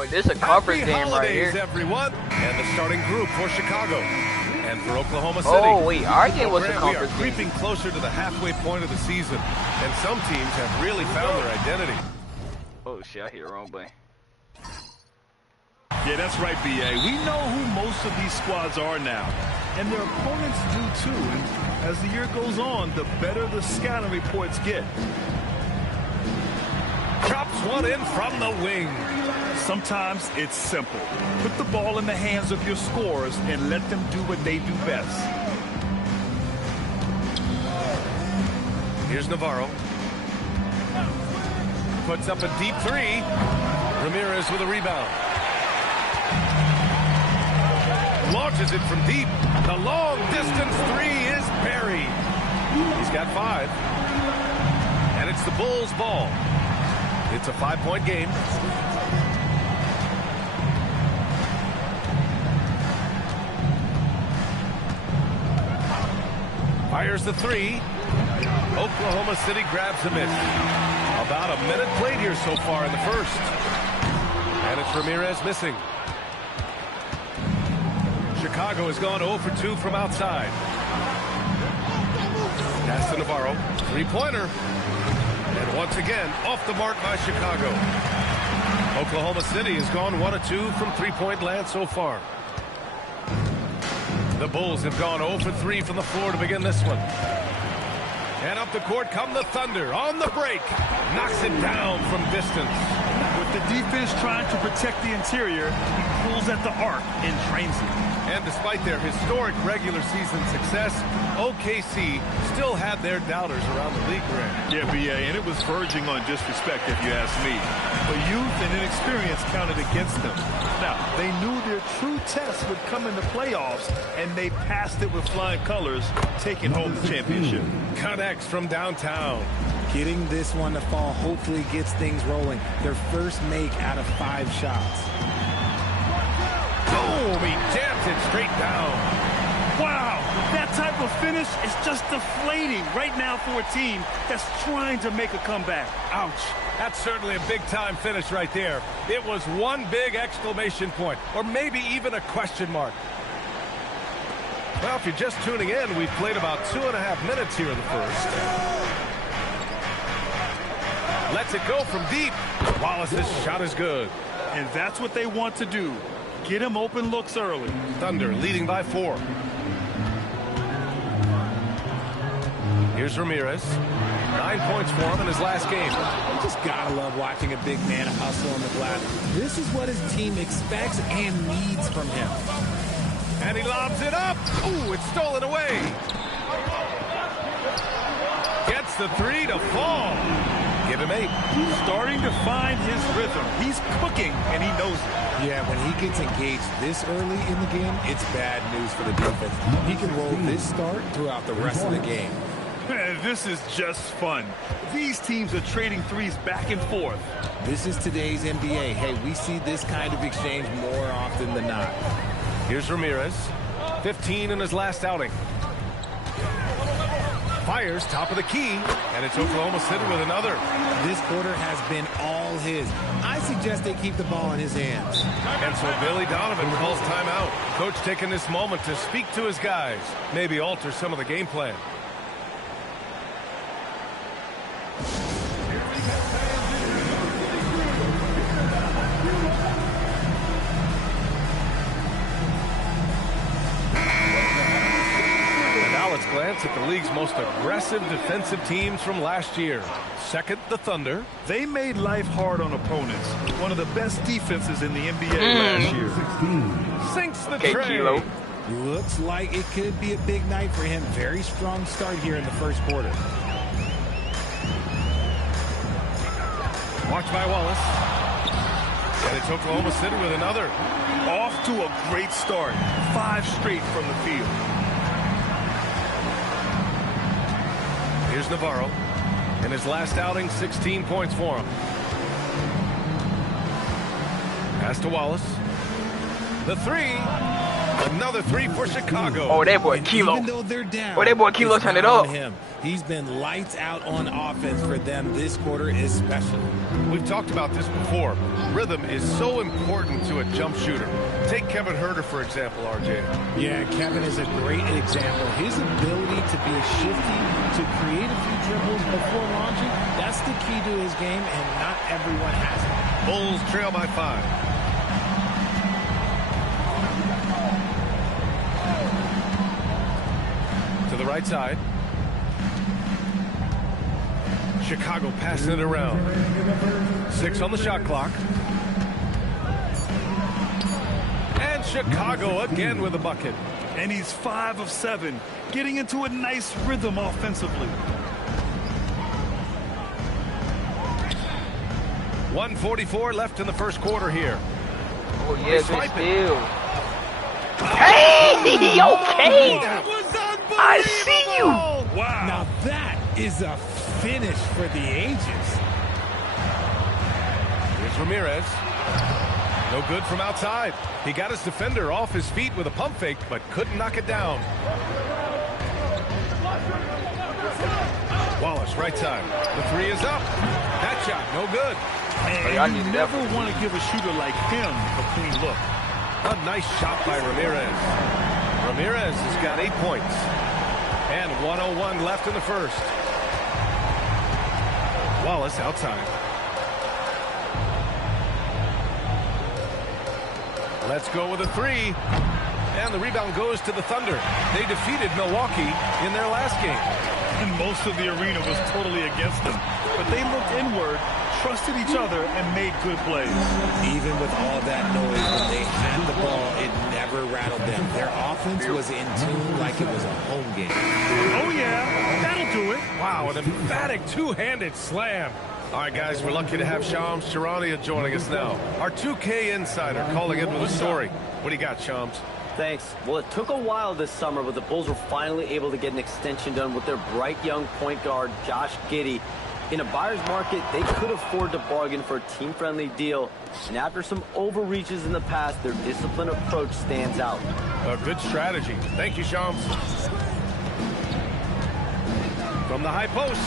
Oh, this is a conference game right here. Everyone, and the starting group for Chicago and for Oklahoma City. Oh, wait, our game was a Grant, conference we are game. creeping closer to the halfway point of the season, and some teams have really found their identity. Oh shit, I hit the wrong button. Yeah, that's right, BA. We know who most of these squads are now, and their opponents do too. And as the year goes on, the better the scouting reports get. Drops one in from the wing. Sometimes it's simple. Put the ball in the hands of your scorers and let them do what they do best. Here's Navarro. Puts up a deep three. Ramirez with a rebound. Launches it from deep. The long distance three is buried. He's got 5. And it's the Bulls' ball. It's a 5-point game. Fires the 3. Oklahoma City grabs a miss. About a minute played here so far in the first. And it's Ramirez missing. Chicago has gone 0 for 2 from outside. Pass to Navarro. 3-pointer. And once again, off the mark by Chicago. Oklahoma City has gone 1 of 2 from three-point land so far. The Bulls have gone 0 for 3 from the floor to begin this one. And up the court come the Thunder on the break. Knocks it down from distance. With the defense trying to protect the interior, he pulls at the arc and drains it. And despite their historic regular season success, OKC still had their doubters around the league, Grant. Yeah, BA, and it was verging on disrespect, if you ask me. But youth and inexperience counted against them. Now, they knew their true test would come in the playoffs, and they passed it with flying colors, taking home the championship. Connects from downtown. Getting this one to fall hopefully gets things rolling. Their first make out of 5 shots. Boom! He jams it straight down. Wow! That type of finish is just deflating right now for a team that's trying to make a comeback. Ouch. That's certainly a big-time finish right there. It was one big exclamation point, or maybe even a question mark. Well, if you're just tuning in, we've played about 2.5 minutes here in the first. Lets it go from deep. Wallace's shot is good. And that's what they want to do. Get him open looks early. Thunder leading by 4. Here's Ramirez. 9 points for him in his last game. You just gotta love watching a big man hustle on the glass. This is what his team expects and needs from him. And he lobs it up. Ooh, it's stolen away. Gets the 3 to fall. Give him 8. Starting to find his rhythm. He's cooking, and he knows it. Yeah, when he gets engaged this early in the game, it's bad news for the defense. He can roll this start throughout the rest of the game. Man, this is just fun. These teams are trading threes back and forth. This is today's NBA. Hey, we see this kind of exchange more often than not. Here's Ramirez. 15 in his last outing. Fires top of the key, and it's Oklahoma City with another. This quarter has been all his. I suggest they keep the ball in his hands. And so Billy Donovan calls timeout. Coach taking this moment to speak to his guys, maybe alter some of the game plan. Glance at the league's most aggressive defensive teams from last year. Second, the Thunder. They made life hard on opponents. One of the best defenses in the NBA last year. Sinks the Okay, tray. Kilo. Looks like it could be a big night for him. Very strong start here in the first quarter. Watched by Wallace. And it's Oklahoma City with another. Off to a great start. 5 straight from the field. Here's Navarro. In his last outing, 16 points for him. Pass to Wallace. The 3. Another three for Chicago. Oh, that boy And Kilo. even though they're down, Oh, that boy Kilo it's turned it not up. on him. He's been lights out on offense for them this quarter especially. We've talked about this before. Rhythm is so important to a jump shooter. Take Kevin Huerter, for example, RJ. Yeah, Kevin is a great example. His ability to be shifty, to create a few dribbles before launching, that's the key to his game, and not everyone has it. Bulls trail by 5. To the right side. Chicago passing it around. 6 on the shot clock. And Chicago again with a bucket. And he's 5 of 7, getting into a nice rhythm offensively. 1:44 left in the first quarter here. Oh, yeah, good Swipe it. steal. Hey, okay. That was unbelievable! I see you. Wow. Now that is a finish for the ages. Here's Ramirez. No good from outside. He got his defender off his feet with a pump fake, but couldn't knock it down. Wallace, right side. The three is up. That shot, no good. And I you needed never that. want to give a shooter like him a clean look. A nice shot by Ramirez. Ramirez has got 8 points. And 1:01 left in the first. Wallace outside. Let's go with a three. And the rebound goes to the Thunder. They defeated Milwaukee in their last game. And most of the arena was totally against them. But they looked inward, trusted each other, and made good plays. Even with all that noise, when they had the ball, it never rattled them. Their offense was in tune like it was a home game. Oh, yeah, that'll do it. Wow, an emphatic two-handed slam. All right, guys, we're lucky to have Shams Charania joining us now. Our 2K insider calling in with a story. What do you got, Shams? Thanks. Well, it took a while this summer, but the Bulls were finally able to get an extension done with their bright young point guard, Josh Giddey. In a buyer's market, they could afford to bargain for a team-friendly deal. And after some overreaches in the past, their disciplined approach stands out. A good strategy. Thank you, Shams. From the high post,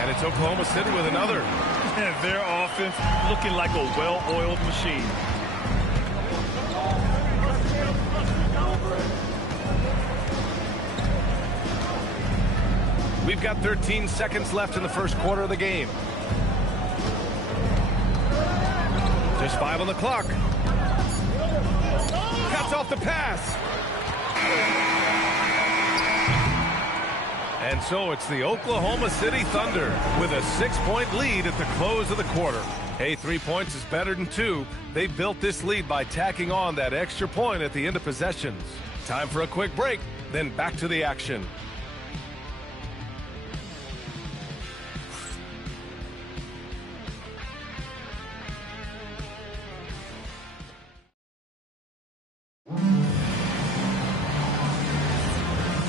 and it's Oklahoma City with another. And their offense looking like a well-oiled machine. We've got 13 seconds left in the first quarter of the game. Just 5 on the clock. Cuts off the pass. And so it's the Oklahoma City Thunder with a 6-point lead at the close of the quarter. Hey, 3 points is better than 2. They built this lead by tacking on that extra point at the end of possessions. Time for a quick break, then back to the action.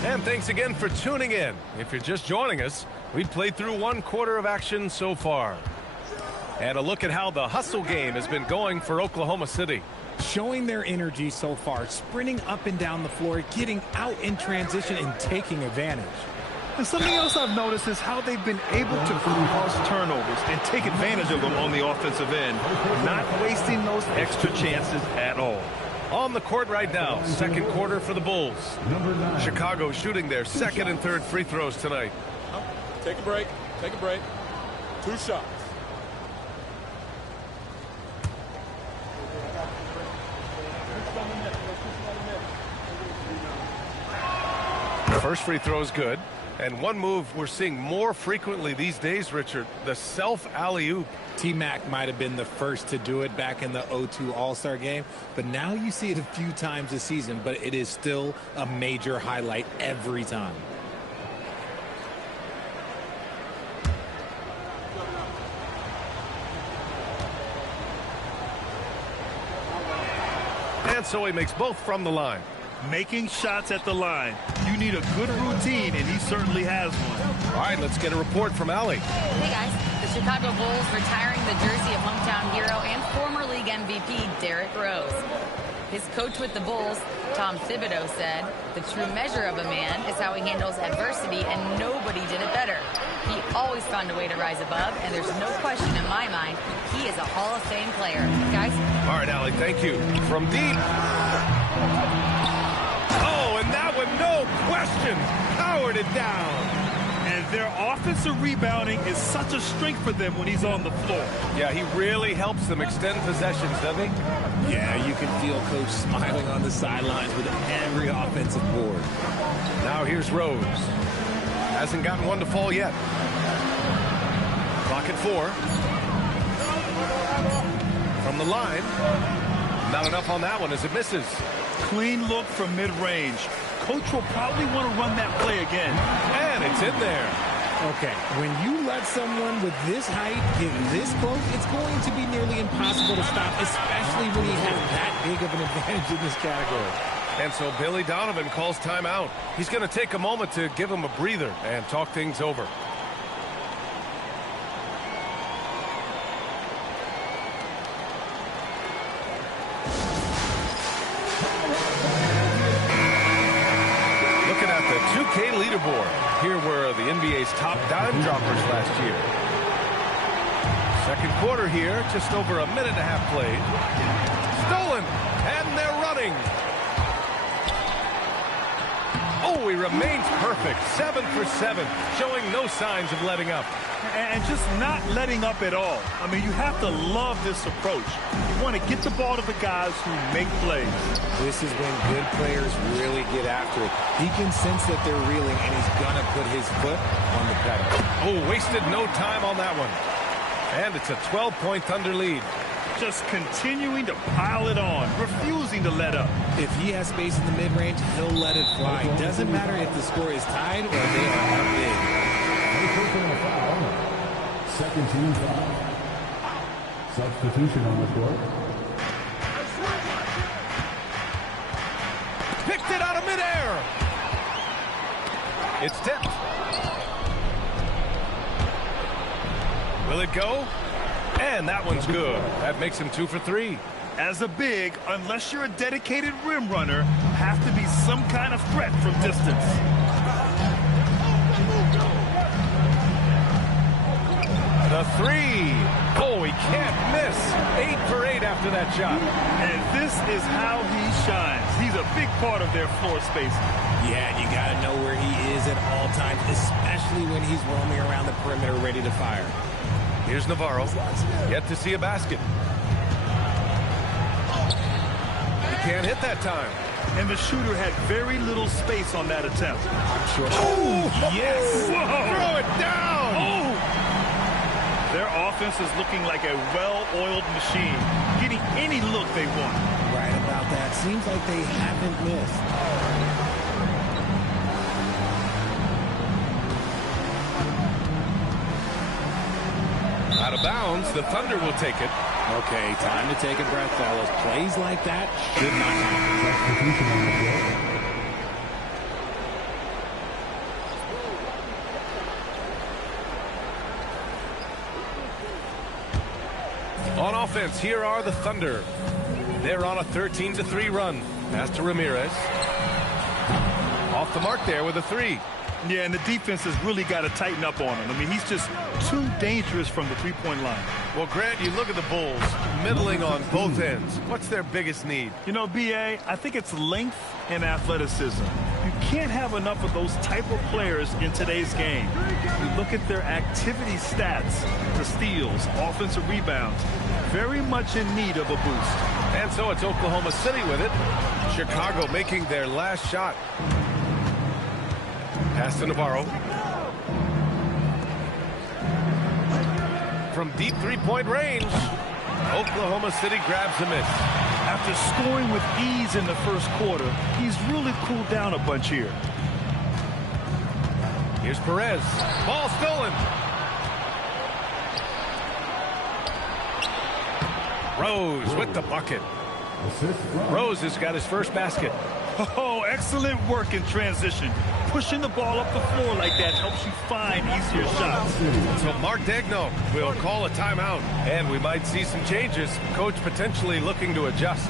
And thanks again for tuning in. If you're just joining us, we've played through 1 quarter of action so far. And a look at how the hustle game has been going for Oklahoma City. Showing their energy so far, sprinting up and down the floor, getting out in transition and taking advantage. And something else I've noticed is how they've been able to cause turnovers and take advantage of them on the offensive end, not wasting those extra chances at all. On the court right now, second quarter for the Bulls. Chicago shooting their second and third free throws tonight. Take a break. Take a break. 2 shots. The first free throw is good. And one move we're seeing more frequently these days, Richard, the self alley-oop. T-Mac might have been the first to do it back in the 0-2 All-Star game, but now you see it a few times this season, but it is still a major highlight every time. And so he makes both from the line. Making shots at the line. You need a good routine, and he certainly has one. All right, let's get a report from Allie. Hey guys, the Chicago Bulls retiring the jersey of hometown hero and former league MVP Derrick Rose. His coach with the Bulls, Tom Thibodeau, said, "The true measure of a man is how he handles adversity, and nobody did it better. He always found a way to rise above, and there's no question in my mind he is a Hall of Fame player." Guys? All right, Allie, thank you. From deep. Oh, and that one, no question, powered it down. And their offensive rebounding is such a strength for them when he's on the floor. Yeah, he really helps them extend possessions, doesn't he? Yeah, you can feel Coach smiling on the sidelines with every offensive board. Now here's Rose. Hasn't gotten one to fall yet. Clock at 4. From the line. Not enough on that one as it misses. Clean look from mid-range. Coach will probably want to run that play again. And it's in there. Okay, when you let someone with this height get this close, it's going to be nearly impossible to stop, especially when he has that big of an advantage in this category. And so Billy Donovan calls timeout. He's going to take a moment to give him a breather and talk things over. Looking at the 2K leaderboard. Here were the NBA's top dime droppers last year. Second quarter here, just over a minute and a half played. Stolen, and they're running. Oh, he remains perfect. 7 for 7, showing no signs of letting up. And just not letting up at all. I mean, you have to love this approach. You want to get the ball to the guys who make plays. This is when good players really get after it. He can sense that they're reeling, and he's going to put his foot on the pedal. Oh, wasted no time on that one. And it's a 12-point Thunder lead. Just continuing to pile it on, refusing to let up. If he has space in the mid-range, he'll let it fly. Doesn't matter if the score is tied or they are up big. Second team foul. Substitution on the court. Picked it out of midair. It's tipped. Will it go? And that one's good. That makes him 2 for 3. As a big, unless you're a dedicated rim runner, have to be some kind of threat from distance. The 3. Oh, he can't miss. 8 for 8 after that shot. And this is how he shines. He's a big part of their floor space. Yeah, you got to know where he is at all times, especially when he's roaming around the perimeter ready to fire. Here's Navarro. Yet to see a basket. He can't hit that time. And the shooter had very little space on that attempt. Sure. Oh, yes! Whoa. Throw it down! Oh! Their offense is looking like a well-oiled machine, getting any look they want. Right about that. Seems like they haven't missed. Out of bounds, the Thunder will take it. Okay, time to take a breath, fellas. Plays like that should not happen. On offense, here are the Thunder. They're on a 13-3 run. Pass to Ramirez. Off the mark there with a 3. Yeah, and the defense has really got to tighten up on him. I mean, he's just too dangerous from the three-point line. Well, Grant, you look at the Bulls, middling on both ends. What's their biggest need? You know, B.A., I think it's length and athleticism. You can't have enough of those type of players in today's game. You look at their activity stats, the steals, offensive rebounds, very much in need of a boost. And so it's Oklahoma City with it. Chicago making their last shot. Pass to Navarro. From deep three-point range, Oklahoma City grabs a miss. After scoring with ease in the first quarter, he's really cooled down a bunch here. Here's Perez. Ball stolen. Rose with the bucket. Rose has got his first basket. Oh, excellent work in transition. Pushing the ball up the floor like that helps you find easier shots. So Mark Daigneault will call a timeout, and we might see some changes. Coach potentially looking to adjust.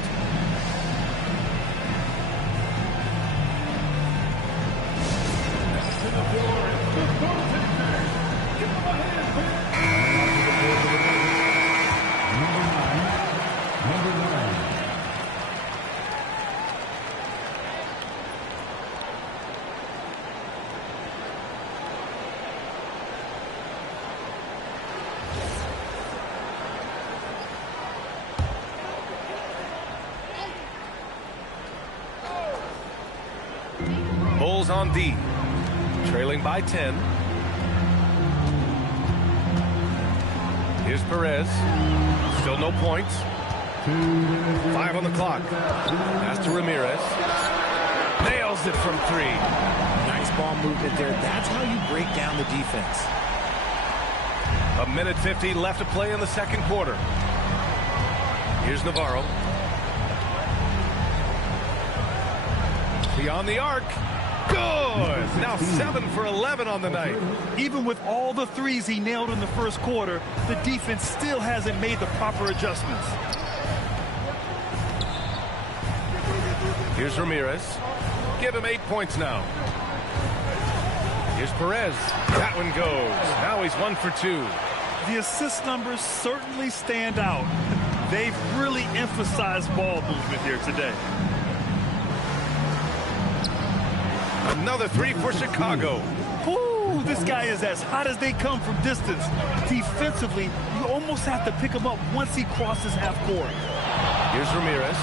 Bulls on D, trailing by 10. Here's Perez. Still no points. 5 on the clock. Pass to Ramirez. Nails it from 3. Nice ball movement there. That's how you break down the defense. 1:50 left to play in the second quarter. Here's Navarro. Beyond the arc. Good. Now 7 for 11 on the night. Even with all the threes he nailed in the first quarter, the defense still hasn't made the proper adjustments. Here's Ramirez. Give him 8 points now. Here's Perez. That one goes. Now he's 1 for 2. The assist numbers certainly stand out. They've really emphasized ball movement here today. Another 3 for Chicago. Ooh, this guy is as hot as they come from distance. Defensively, you almost have to pick him up once he crosses half court. Here's Ramirez.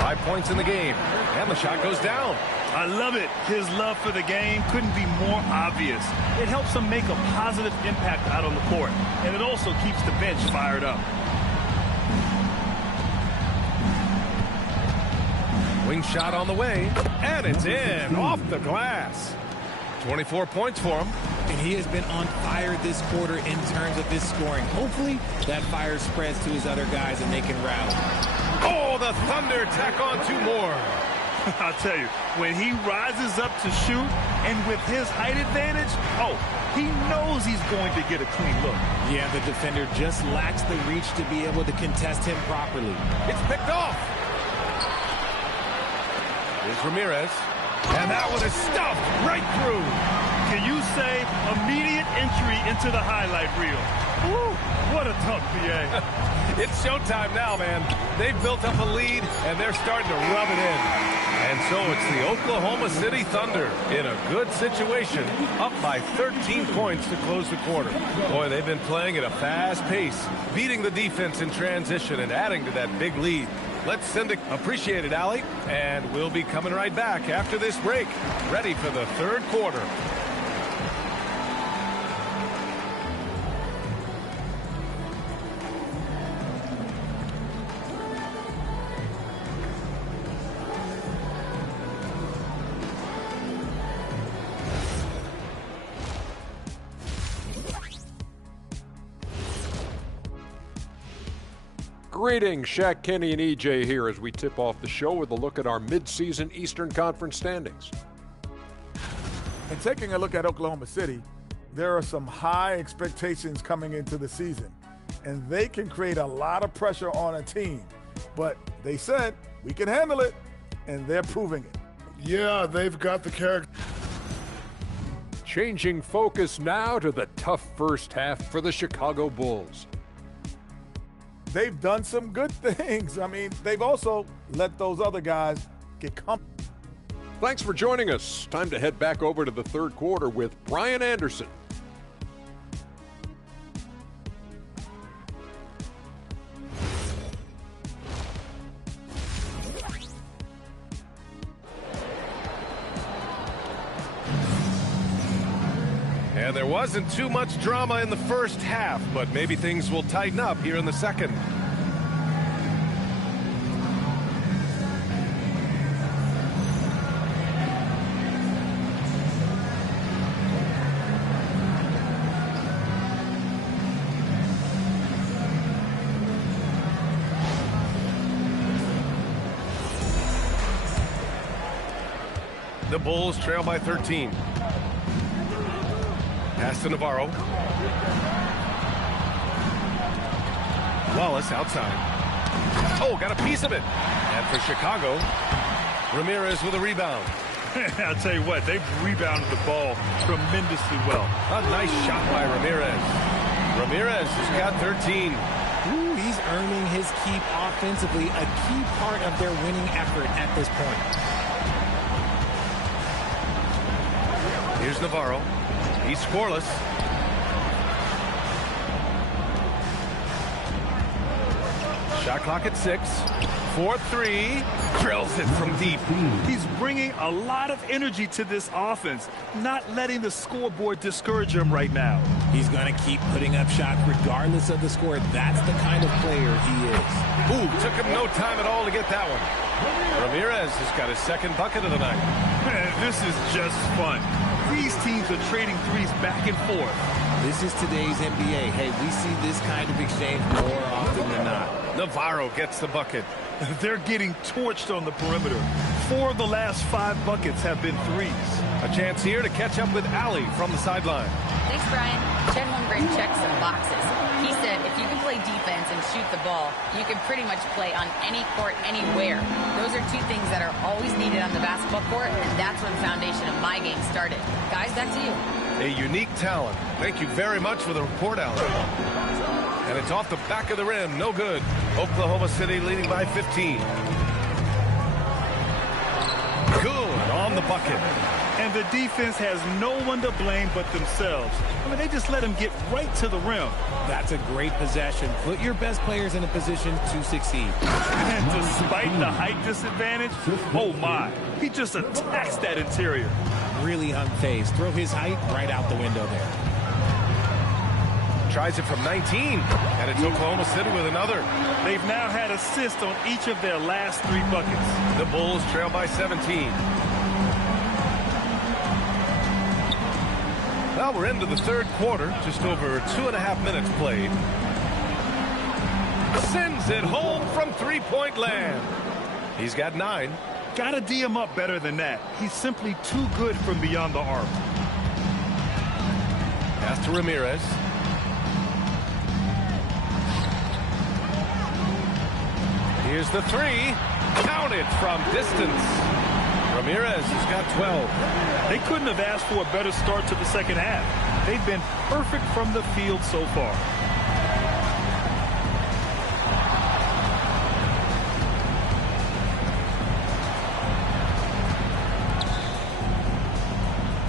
5 points in the game. And the shot goes down. I love it. His love for the game couldn't be more obvious. It helps him make a positive impact out on the court. And it also keeps the bench fired up. Wing shot on the way. And it's in. Off the glass. 24 points for him. And he has been on fire this quarter in terms of his scoring. Hopefully that fire spreads to his other guys and they can rally. Oh, the Thunder tack on 2 more. I'll tell you, when he rises up to shoot and with his height advantage, oh, he knows he's going to get a clean look. Yeah, the defender just lacks the reach to be able to contest him properly. It's picked off. Here's Ramirez. And that one is stuffed right through. Can you say immediate entry into the highlight reel? Woo, what a dunk, PA. It's showtime now, man. They've built up a lead, and they're starting to rub it in. And so it's the Oklahoma City Thunder in a good situation, up by 13 points to close the quarter. Boy, they've been playing at a fast pace, beating the defense in transition and adding to that big lead. Let's send it. Appreciate it, Allie. And we'll be coming right back after this break, ready for the third quarter. Greetings, Shaq Kenny and EJ here as we tip off the show with a look at our midseason Eastern Conference standings. And taking a look at Oklahoma City, there are some high expectations coming into the season, and they can create a lot of pressure on a team. But they said, we can handle it, and they're proving it. Yeah, they've got the character. Changing focus now to the tough first half for the Chicago Bulls. They've done some good things. I mean, they've also let those other guys get comfortable. Thanks for joining us. Time to head back over to the third quarter with Brian Anderson. And there wasn't too much drama in the first half, but maybe things will tighten up here in the second. The Bulls trail by 13. Pass to Navarro. Wallace outside. Oh, got a piece of it. And for Chicago, Ramirez with a rebound. I'll tell you what, they've rebounded the ball tremendously well. A nice shot by Ramirez. Ramirez has got 13. Ooh, he's earning his keep offensively, a key part of their winning effort at this point. Here's Navarro. He's scoreless. Shot clock at 6. 4-3. Drills it from deep. He's bringing a lot of energy to this offense, not letting the scoreboard discourage him right now. He's going to keep putting up shots regardless of the score. That's the kind of player he is. Ooh, took him no time at all to get that one. Ramirez has got his second bucket of the night. Man, this is just fun. These teams are trading threes back and forth. This is today's NBA. Hey, we see this kind of exchange more often than not. Navarro gets the bucket. They're getting torched on the perimeter. 4 of the last 5 buckets have been threes. A chance here to catch up with Allie from the sideline. Thanks, Brian. Chet Holmgren checks some boxes. He said if you can play defense and shoot the ball, you can pretty much play on any court, anywhere. Those are 2 things that are always needed on the basketball court, and that's where the foundation of my game started. Guys, back to you. A unique talent. Thank you very much for the report, Allie. And it's off the back of the rim. No good. Oklahoma City leading by 15. Good on the bucket. And the defense has no one to blame but themselves. I mean, they just let him get right to the rim. That's a great possession. Put your best players in a position to succeed. And despite the height disadvantage, oh my, he just attacks that interior. Really unfazed. Throw his height right out the window there. Tries it from 19, and it's Oklahoma City with another. They've now had assists on each of their last 3 buckets. The Bulls trail by 17. Well, we're into the 3rd quarter, just over 2.5 minutes played. Sends it home from 3-point land. He's got 9. Gotta D him up better than that. He's simply too good from beyond the arc. Pass to Ramirez. Here's the 3. Counted from distance. Ramirez has got 12. They couldn't have asked for a better start to the second half. They've been perfect from the field so far.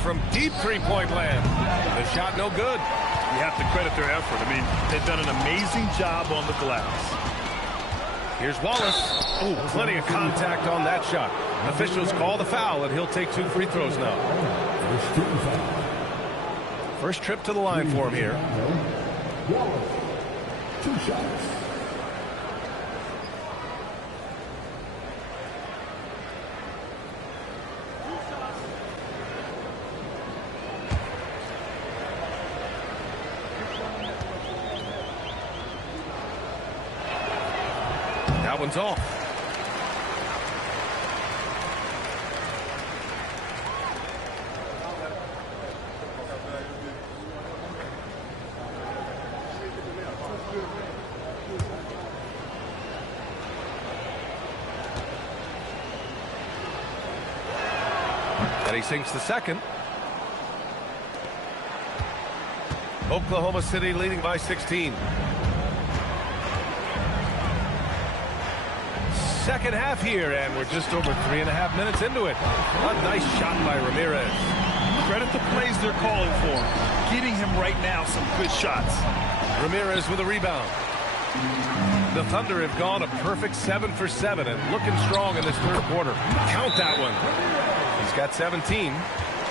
From deep 3-point land. The shot no good. You have to credit their effort. I mean, they've done an amazing job on the glass. Here's Wallace. Oh, plenty of contact on that shot. Officials call the foul, and he'll take 2 free throws now. First trip to the line for him here. Wallace, 2 shots. That one's off. And he sinks the second. Oklahoma City leading by 16. Second half here, and we're just over 3.5 minutes into it. A nice shot by Ramirez. Credit the plays they're calling for him. Getting him right now some good shots. Ramirez with a rebound. The Thunder have gone a perfect 7 for 7 and looking strong in this 3rd quarter. Count that one. He's got 17.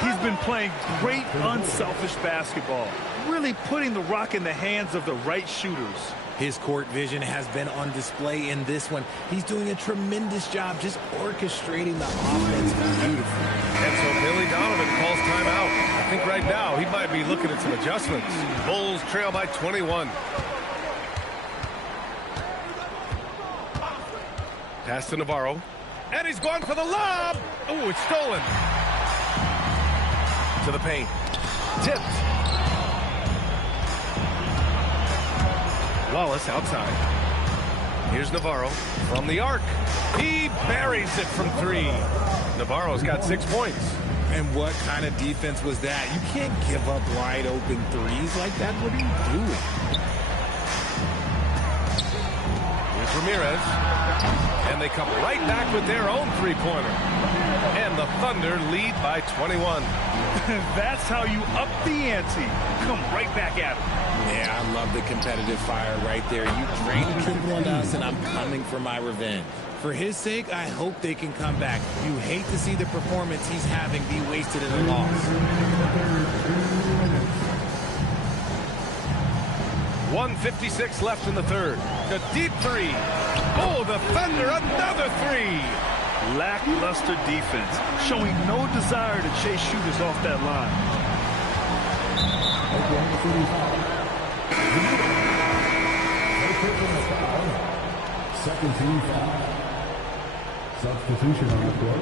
He's been playing great, unselfish basketball. Really putting the rock in the hands of the right shooters. His court vision has been on display in this one. He's doing a tremendous job just orchestrating the offense beautifully. And so Billy Donovan calls timeout. I think right now he might be looking at some adjustments. Bulls trail by 21. Pass to Navarro. And he's going for the lob. Oh, it's stolen. To the paint. Tipped. Wallace outside. Here's Navarro from the arc. He buries buries it from 3. Navarro's got 6 points. And what kind of defense was that? You can't give up wide open threes like that. What are you doing? Here's Ramirez. And they come right back with their own three-pointer. And the Thunder lead by 21. That's how you up the ante. Come right back at it. Yeah, I love the competitive fire right there. You drained the triple on us, and I'm coming for my revenge. For his sake, I hope they can come back. You hate to see the performance he's having be wasted in a loss. 1:56 left in the third. The deep 3. Oh, the Thunder, another 3. Lackluster defense, showing no desire to chase shooters off that line. Second team foul. Substitution on the court.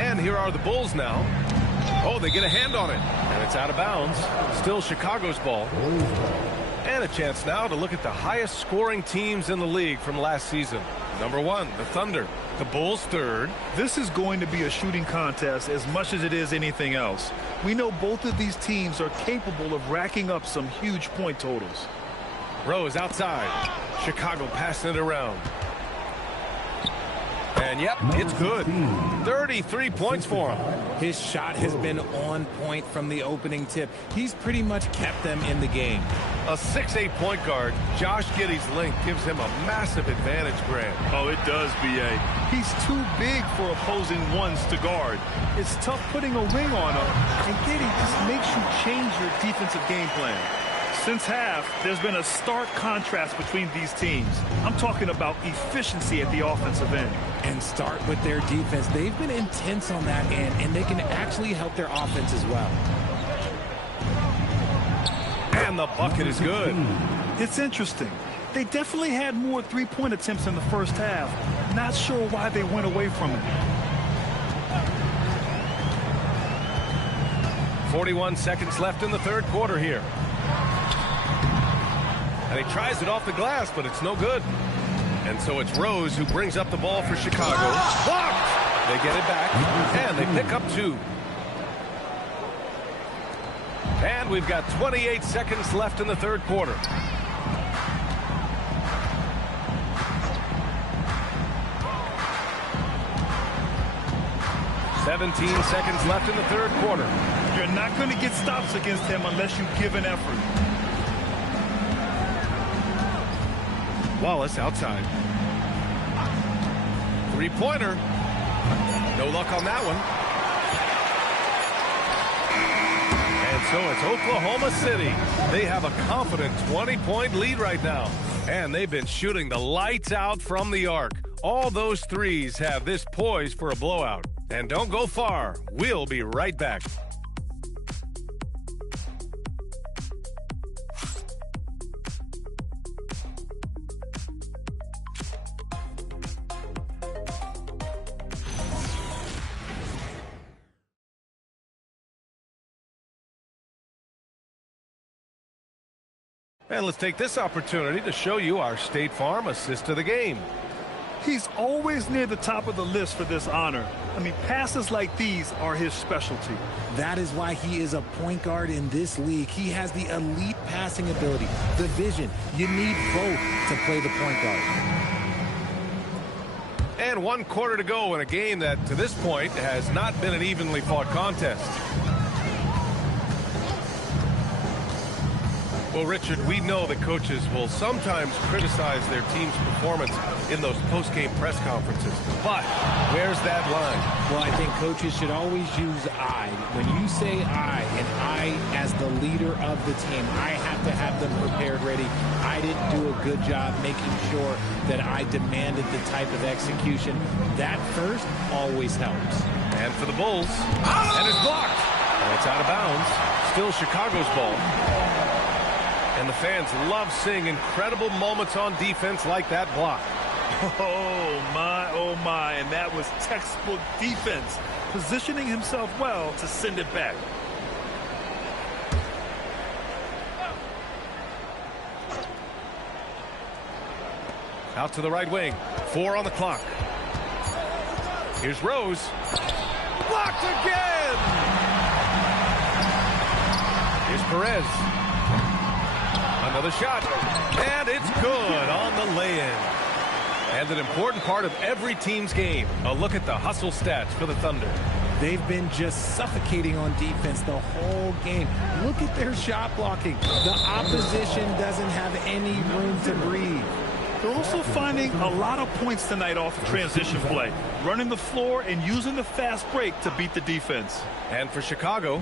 And here are the Bulls now. Oh, they get a hand on it. And it's out of bounds. Still Chicago's ball. And a chance now to look at the highest scoring teams in the league from last season. Number 1, the Thunder. The Bulls third. This is going to be a shooting contest as much as it is anything else. We know both of these teams are capable of racking up some huge point totals. Rose outside. Chicago passing it around. And yep, it's good. 33 points for him. His shot has been on point from the opening tip. He's pretty much kept them in the game. A 6'8" point guard, Josh Giddey's length gives him a massive advantage, Grant. Oh, it does, B.A. He's too big for opposing ones to guard. It's tough putting a wing on him, and Giddey just makes you change your defensive game plan. Since half, there's been a stark contrast between these teams. I'm talking about efficiency at the offensive end. And start with their defense. They've been intense on that end, and they can actually help their offense as well. And the bucket is good. It's interesting. They definitely had more three-point attempts in the first half. Not sure why they went away from it. 41 seconds left in the third quarter here. And he tries it off the glass, but it's no good. And so it's Rose who brings up the ball for Chicago. Blocked! They get it back, and they pick up 2. And we've got 28 seconds left in the third quarter. "17 seconds left in the third quarter. You're not going to get stops against him unless you give an effort. Wallace outside. Three-pointer. No luck on that one. And so it's Oklahoma City. They have a confident 20-point lead right now. And they've been shooting the lights out from the arc. All those threes have this poised for a blowout. And don't go far. We'll be right back. And let's take this opportunity to show you our State Farm assist to the game. He's always near the top of the list for this honor. I mean, passes like these are his specialty. That is why he is a point guard in this league. He has the elite passing ability, the vision. You need both to play the point guard. And 1 quarter to go in a game that, to this point, has not been an evenly fought contest. Well, Richard, we know that coaches will sometimes criticize their team's performance in those post-game press conferences. But where's that line? Well, I think coaches should always use I. When you say I, and I as the leader of the team, I have to have them prepared ready. I didn't do a good job making sure that I demanded the type of execution. That first always helps. And for the Bulls, and it's blocked. And it's out of bounds. Still Chicago's ball. And the fans love seeing incredible moments on defense like that block. Oh, my, and that was textbook defense, positioning himself well to send it back. Out to the right wing. 4 on the clock. Here's Rose. Blocked again! Here's Perez. Another shot. And it's good on the lay-in. And an important part of every team's game. A look at the hustle stats for the Thunder. They've been just suffocating on defense the whole game. Look at their shot blocking. The opposition doesn't have any room to breathe. They're also finding a lot of points tonight off of transition play, running the floor and using the fast break to beat the defense. And for Chicago,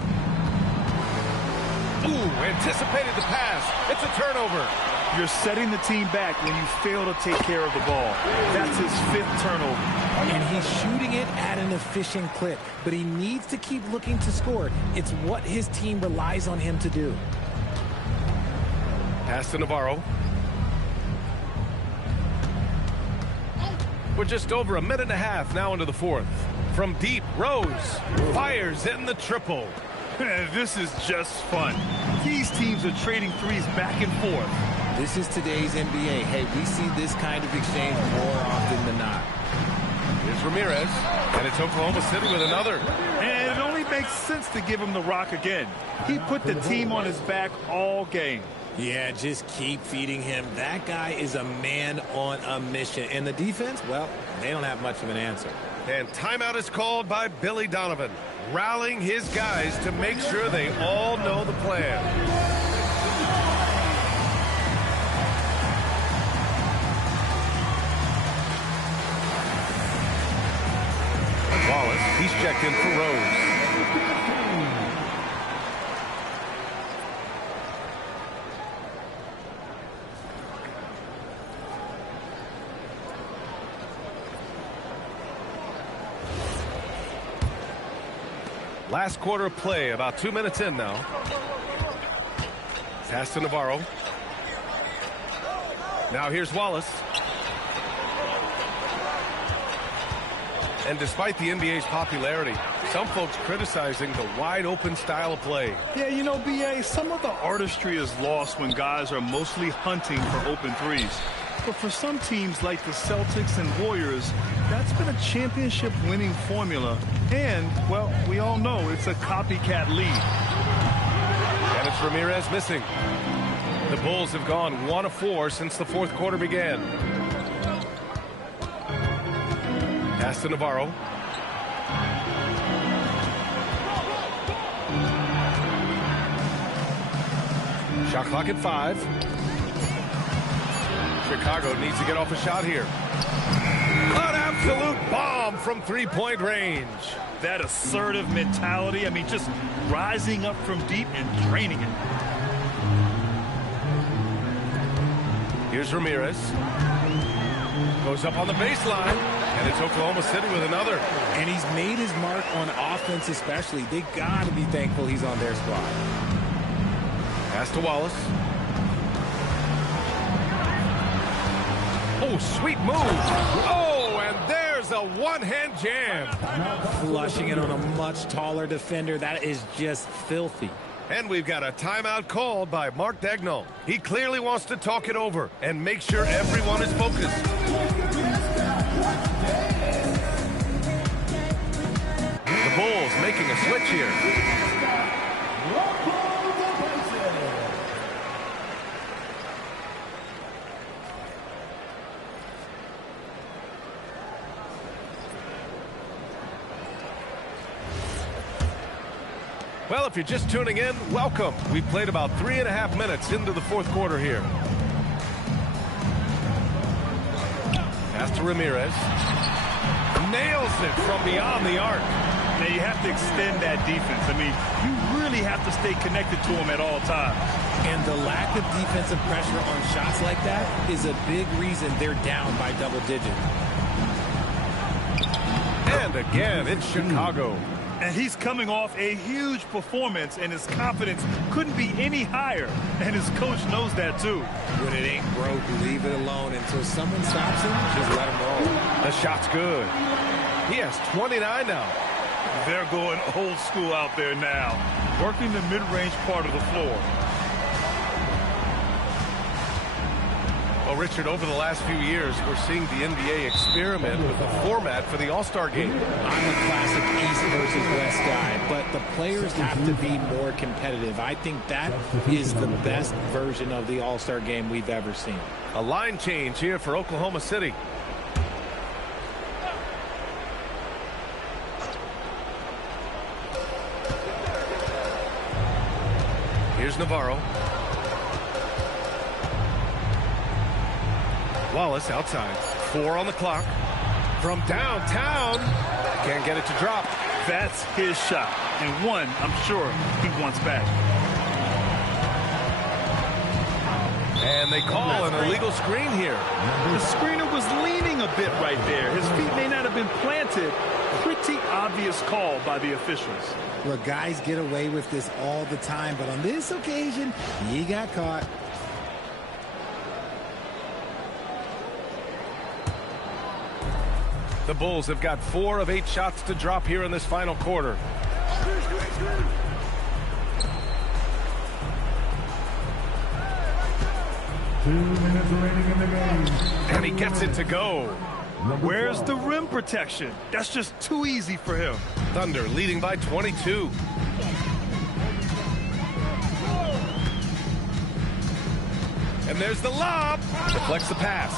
anticipated the pass. It's a turnover. You're setting the team back when you fail to take care of the ball. That's his 5th turnover. And he's shooting it at an efficient clip, but he needs to keep looking to score. It's what his team relies on him to do. Pass to Navarro. We're just over a minute and a half now into the 4th. From deep, Rose fires in the triple. This is just fun. These teams are trading threes back and forth. This is today's NBA. Hey, we see this kind of exchange more often than not. Here's Ramirez, and it's Oklahoma City with another. And it only makes sense to give him the rock again. He put the team on his back all game. Yeah, just keep feeding him. That guy is a man on a mission. And the defense, well, they don't have much of an answer. And timeout is called by Billy Donovan, rallying his guys to make sure they all know the plan. Wallace, he's checked in for Rose. Last quarter of play, about 2 minutes in now. Pass to Navarro. Now here's Wallace. And despite the NBA's popularity, some folks criticizing the wide-open style of play. Yeah, you know, B.A., some of the artistry is lost when guys are mostly hunting for open threes. But for some teams like the Celtics and Warriors, that's been a championship-winning formula. And, well, we all know it's a copycat league. And it's Ramirez missing. The Bulls have gone 1 of 4 since the 4th quarter began. Pass to Navarro. Shot clock at 5. Chicago needs to get off a shot here. An absolute bomb from three-point range. That assertive mentality, I mean, just rising up from deep and draining it. Here's Ramirez. Goes up on the baseline, and it's Oklahoma City with another. And he's made his mark on offense especially. They got to be thankful he's on their squad. Pass to Wallace. Oh, sweet move. Oh, and there's a one-hand jam. Flushing it on a much taller defender. That is just filthy. And we've got a timeout called by Mark Daigneault. He clearly wants to talk it over and make sure everyone is focused. The Bulls making a switch here. Well, if you're just tuning in, welcome. We've played about 3.5 minutes into the 4th quarter here. Pass to Ramirez. Nails it from beyond the arc. Now, you have to extend that defense. I mean, you really have to stay connected to him at all times. And the lack of defensive pressure on shots like that is a big reason they're down by double digits. And again, it's Chicago. And he's coming off a huge performance, and his confidence couldn't be any higher. And his coach knows that, too. When it ain't broke, leave it alone. Until someone stops him, just let him roll. The shot's good. He has 29 now. They're going old school out there now, working the mid-range part of the floor. Well, Richard, over the last few years, we're seeing the NBA experiment with the format for the All-Star game. I'm a classic East versus West guy, but the players have to be more competitive. I think that is the best version of the All-Star game we've ever seen. A line change here for Oklahoma City. Here's Navarro. Wallace outside. 4 on the clock. From downtown. Can't get it to drop. That's his shot. And one, I'm sure, he wants back. And they call an illegal screen here. The screener was leaning a bit right there. His feet may not have been planted. Pretty obvious call by the officials. Look, guys get away with this all the time, but on this occasion, he got caught. The Bulls have got 4 of 8 shots to drop here in this final quarter. 2 minutes remaining in the game. And he gets it to go. Where's the rim protection? That's just too easy for him. Thunder leading by 22. And there's the lob. Deflects the pass.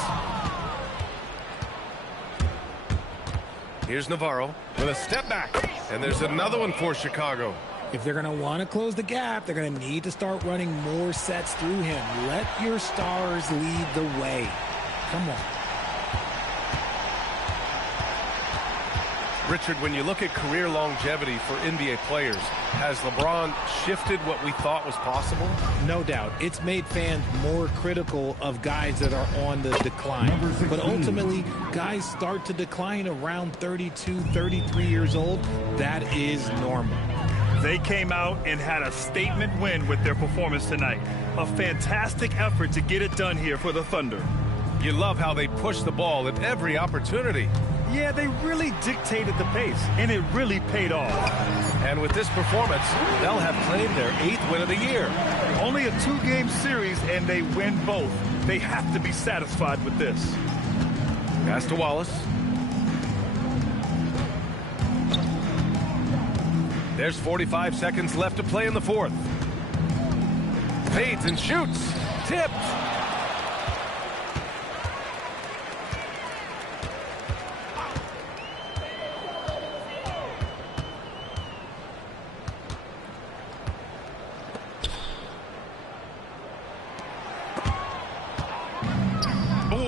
Here's Navarro with a step back. And there's another one for Chicago. If they're going to want to close the gap, they're going to need to start running more sets through him. Let your stars lead the way. Come on. Richard, when you look at career longevity for NBA players, has LeBron shifted what we thought was possible? No doubt. It's made fans more critical of guys that are on the decline. But ultimately, guys start to decline around 32, 33 years old. That is normal. They came out and had a statement win with their performance tonight. A fantastic effort to get it done here for the Thunder. You love how they push the ball at every opportunity. Yeah, they really dictated the pace, and it really paid off. And with this performance, they'll have claimed their 8th win of the year. Only a 2-game series, and they win both. They have to be satisfied with this. Pass to Wallace. There's 45 seconds left to play in the 4th. Fades and shoots. Tipped.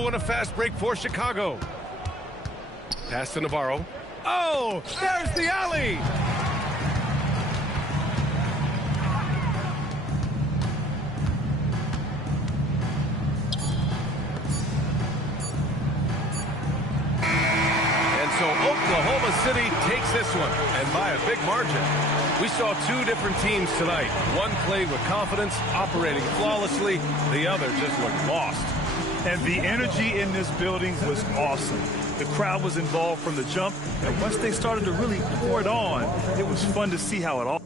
And a fast break for Chicago. Pass to Navarro. Oh, there's the alley. And so Oklahoma City takes this one, and by a big margin. We saw 2 different teams tonight. One played with confidence, operating flawlessly. The other just looked lost. And the energy in this building was awesome. The crowd was involved from the jump, and once they started to really pour it on, it was fun to see how it all